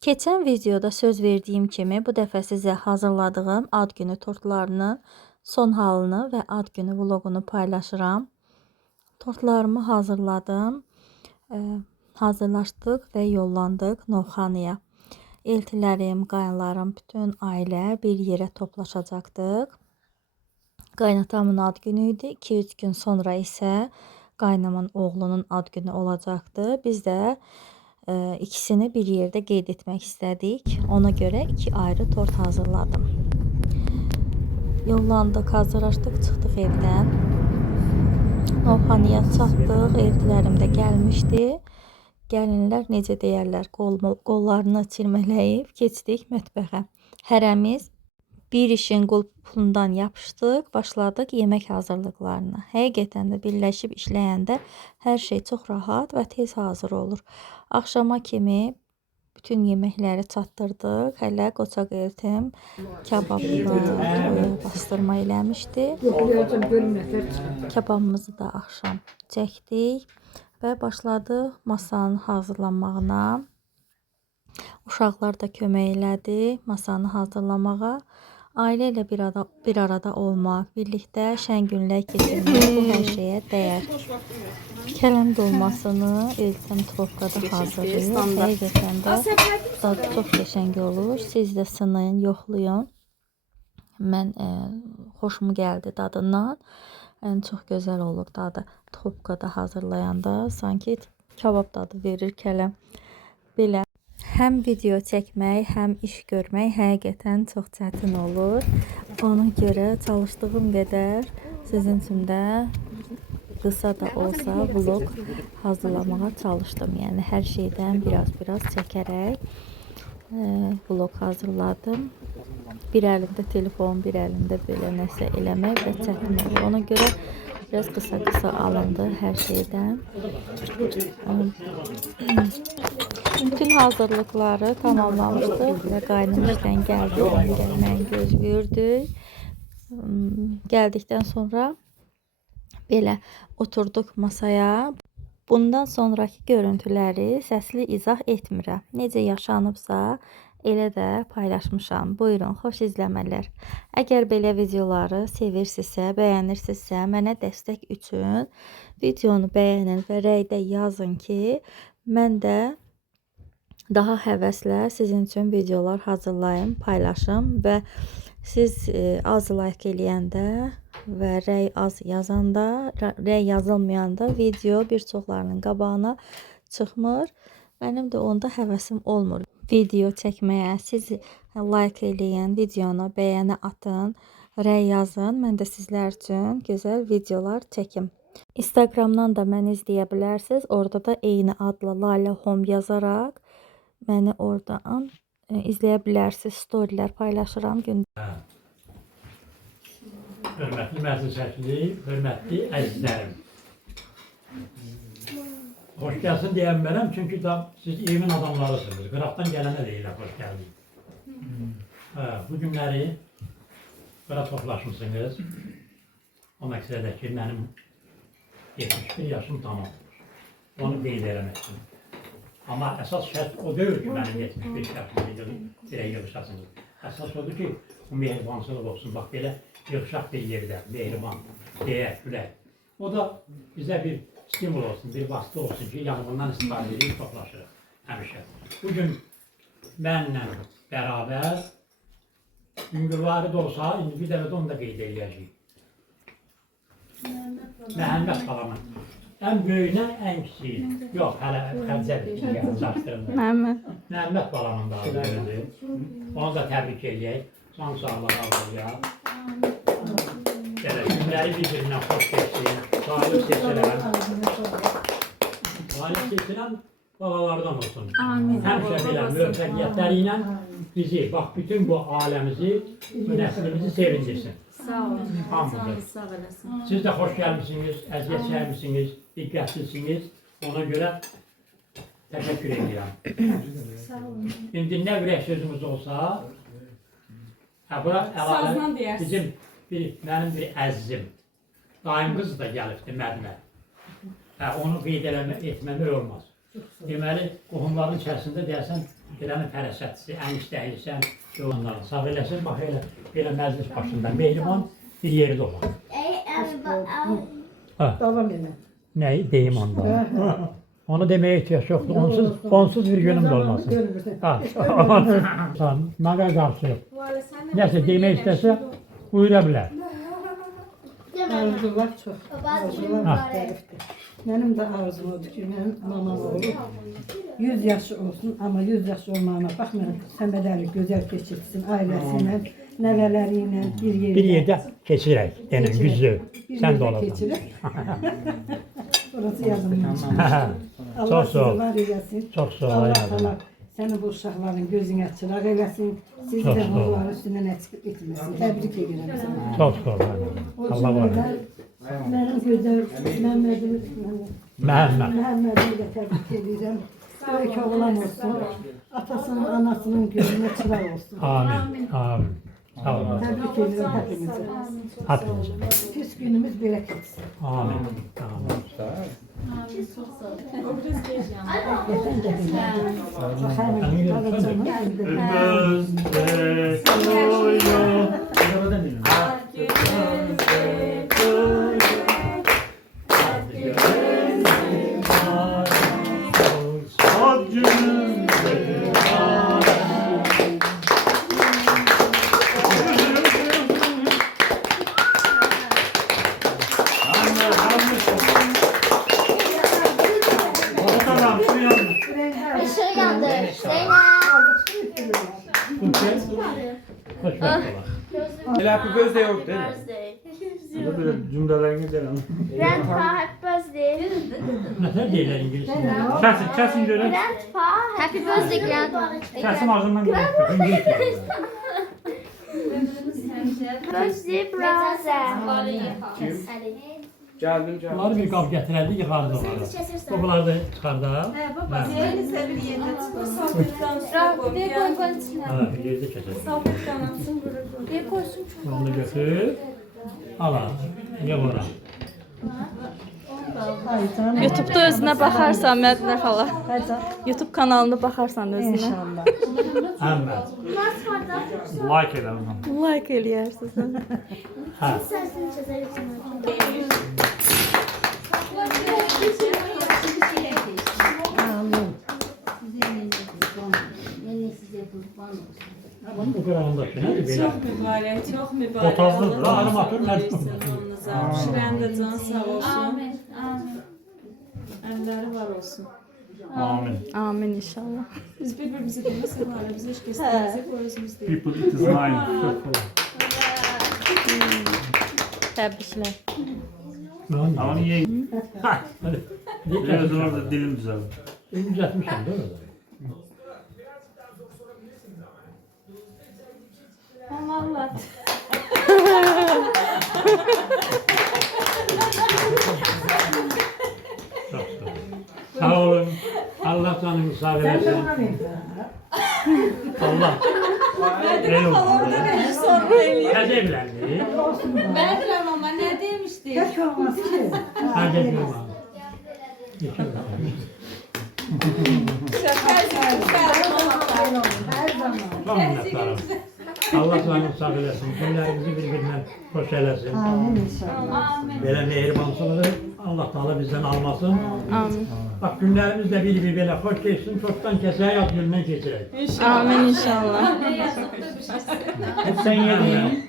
Keçən videoda söz verdiyim kimi bu dəfə sizə hazırladığım ad günü tortlarının son halını və ad günü vloqunu paylaşıram. Tortlarımı hazırladım, hazırlaşdıq və yollandıq Novxanıya. Eltilərim, qaynlarım, bütün ailə bir yerə toplaşacaqdıq. Qaynatamın ad günü idi. 2-3 gün sonra isə qaynamın oğlunun ad günü olacaqdı. Biz də ikisini bir yerdə qeyd etmək istədik. Ona görə 2 ayrı tort hazırladım. Yollandıq, hazırlaşdıq, çıxdıq evdən. Novxanıya çatdıq, eltilərim də gəlmişdi. Gəlinlər necə deyərlər, qollarını çirmələyib keçdik mətbəxə. Hərəmiz bir işin qulpundan yapışdıq, başladıq yemək hazırlıqlarına. Həqiqətən də birləşib işləyəndə hər şey çox rahat və tez hazır olur. Axşama kimi bütün yeməkləri çatdırdıq. Hələ qocaq eltim kababla bastırma eləmişdi. Kababımızı da axşam çəkdik və başladıq masanın hazırlanmağına. Uşaqlar da kömək elədi masanı hazırlamağa. Ailə ilə bir arada olmaq, birlikdə şən günlər keçirmək bu hər şeyə dəyər. Kələm dolmasını eltim trofkada hazırlayır. Həqiqətən də dadı çox qəşəng olur. Siz də sınayın, yoxlayın. Mən xoşum gəldi dadından. Çox gözəl olur dadı. Trofkada hazırlayanda sanki kabab dadı verir kələm. Belə. Həm video çəkmək, həm iş görmək həqiqətən çox çətin olur. Ona görə çalışdığım qədər sizin üçün də qısa da olsa vlog hazırlamağa çalışdım. Yəni hər şeydən biraz çəkərək vlog hazırladım. Bir əlində telefon, bir əlində belə nəsə eləmək və çətin olur. Ona görə biraz qısa alındı hər şeydən. Bütün hazırlıkları tamamlamışdıq və qaynım işdən gəldi. Gəlməyin gözləyirdik. Gəldikdən sonra belə oturduq masaya. Bundan sonraki görüntüləri səsli izah etmirəm. Necə yaşanıbsa elə də paylaşmışam. Buyurun, xoş izləmələr. Əgər belə videoları sevirsinizsə, bəyənirsinizsə, mənə dəstək üçün videonu bəyənin və rəydə yazın ki, mən də daha həvəslə sizin üçün videolar hazırlayım, paylaşım və siz az like eləyəndə və rəy az yazanda, rəy yazılmayanda video bir çoxlarının qabağına çıxmır. Mənim də onda həvəsim olmur video çəkməyə. Siz like eləyin, videonu bəyənə atın, rəy yazın. Mən də sizlər üçün gözəl videolar çəkim. Instagramdan da məni izləyə bilərsiniz. Orada da eyni adla Lalə Home yazaraq məni oradan izləyə bilərsiniz. Storylər paylaşıram gündə. Hörmətli məclis şəkli, hörmətli əzizlərim. Xoş gəlsin deyəmərəm, çünki siz evin adamlarısınız. Qıraqdan gələnə deyirlər, xoş gəldin. Bu günləri qıra toplaşmışsınız. O məqsədə ki, mənim 71 yaşım tamam olur. Onu qeyd eləmək üçün. Amma əsas şərt o deyil ki, mənim 75 yaşım dirək yığışasınız. Əsas odur ki, bu mehribansılıq olsun. Bax, belə yığışaq bir yerdə, mehriban, deyək, gülək. O da bizə bir stimul olsun, bir vasitə olsun ki, yanğından istifadə edib toplaşırıq həmişə. Bugün mənlə bərabər Güngülvari də olsa, indi bir dəfə də onu da qeyd edəcəyik. Məhəmməd balamın. Ən böyüyünə, ən kiçiyinə. Yox, hələ xərcədir ki, çaşdırılır. Məhəmməd balamın da adı. Onu da təbrik edək. Son sağlığa alırıq. Günləri bir-birindən xoş geçsin. Salih seçilən. Salih seçilən babalardan olsun. Həmişə belə müvəffəqiyyətləri ilə bizi, bax, bütün bu aləmizi, nəslimizi sevindirsin. Sağ olun. Hamımızı. Sağ olasın. Siz də xoş gəlmişsiniz, əziyyət çəkmişsiniz, diqqətlisiniz. Ona görə təşəkkür edirəm. Sağ olun. İndi nə ürək sözümüz olsa, bura əlavə bizim mənim bir əzizim, daim qız da gəlibdir Mədinə. Onu qeyd etməmək olmaz. Deməli, qohumların içərisində deyəsən Elənin fərasətçisi, ən istəklisən, onların sağ eləsin, bax elə məclis başında mehriban bir yerdə olur. Davam elə. Nəyi deyim onda? Onu deməyə ehtiyac yoxdur, onsuz bir günüm də olmasın. Naqa qarşı yox. Nəsə demək istəsə, buyura bilər. Arzular çox. Arzular müxtəlifdir. Mənim də arzum odur ki, mənim mamam oğlu 100 yaşı olsun, amma 100 yaşı olmağına baxmayaraq səmədəli gözəl keçirsin ailəsi ilə, nəvələri ilə Bir yerdə keçirək, yəni güzlü, sən də olasan. keçirək. Burası yazılmış. Allah Çox sizi sağ ol. var eləsin. Çox sağ ol. Allah ayağına. Allah səni bu uşaqların gözünə çıraq eləsin. Sizi Çox də sağ ol. bunların üstündən eksik etməsin. Təbrik edirəm səni. Çox sağ ol. Allah var. Mənim gözəl Məhəmmədimi Məhəmməd. Məhəmmədimi də təbrik edirəm. Böyük oğlan olsun. Atasının, anasının gözünə çıraq olsun. Amin. Amin. Sağ olun. Təbrik edirəm hepimizi. Hepinize. Pis günümüz belə keçsin. Amin. Amin. Geçen de belə. Işığı yandı. Zeynep. Hoş geldin. Happy birthday yok değil mi? Birthday. Bu da böyle cümlelerini derim. Grandpa, happy birthday. Nəsə deyirlər ingiliscə? Kesin göre. Grandpa, happy birthday, Grandpa. Kesin ağzından göre. Birthday, brother. Geldim. Bunları bir qab gətirərdi, yıxardı onları. Bunları da çıxardaq. Bir yerdə keçəcək. Onu da götür. Ala, yığ ora. YouTube'da özünə baxarsan Mədinə xala. YouTube kanalına baxarsan özünə. İnşallah. Əhməd. Like edelim. Like eləyərsən. Hə. Bu qırağındakı nədir belə? Çox mübarək, çox mübarək. Otazlıdır, Allah animatör razı nədir? olsun canınıza. Şirən də can sağ olsun. Əlləri var olsun. Amin. Amin inşallah. Biz bir-birimizi deməsək, hala biz heç göstərsək, o özümüz deyil. People it is mine. Təbriklər. Ama niye? Hadi. Biraz orada dilim düzeldi. Düzəltmişəm də orada. Vallahi. Çox sağ olun. Allah canınızı sağ eləsin. Allah. Elə oldu. Təzə evləndi. Bədirəm ama nə demişdik? Keş olması ki. Hə, gətirəm abi. Yekə oldu. Her zaman. Çok minnettarım. Allah canınızı sağ eləsin. Günlərimizi bir-birindən xoş eləsin. Amin inşallah. Belə mehribansılığı Allah Teala bizden almasın. Amin. Bak günlərimiz də bir-bir belə xoş keçsin. Çoxdan kəsəyə yaz günündən keçirək. Amin inşallah. Hep sen yedin.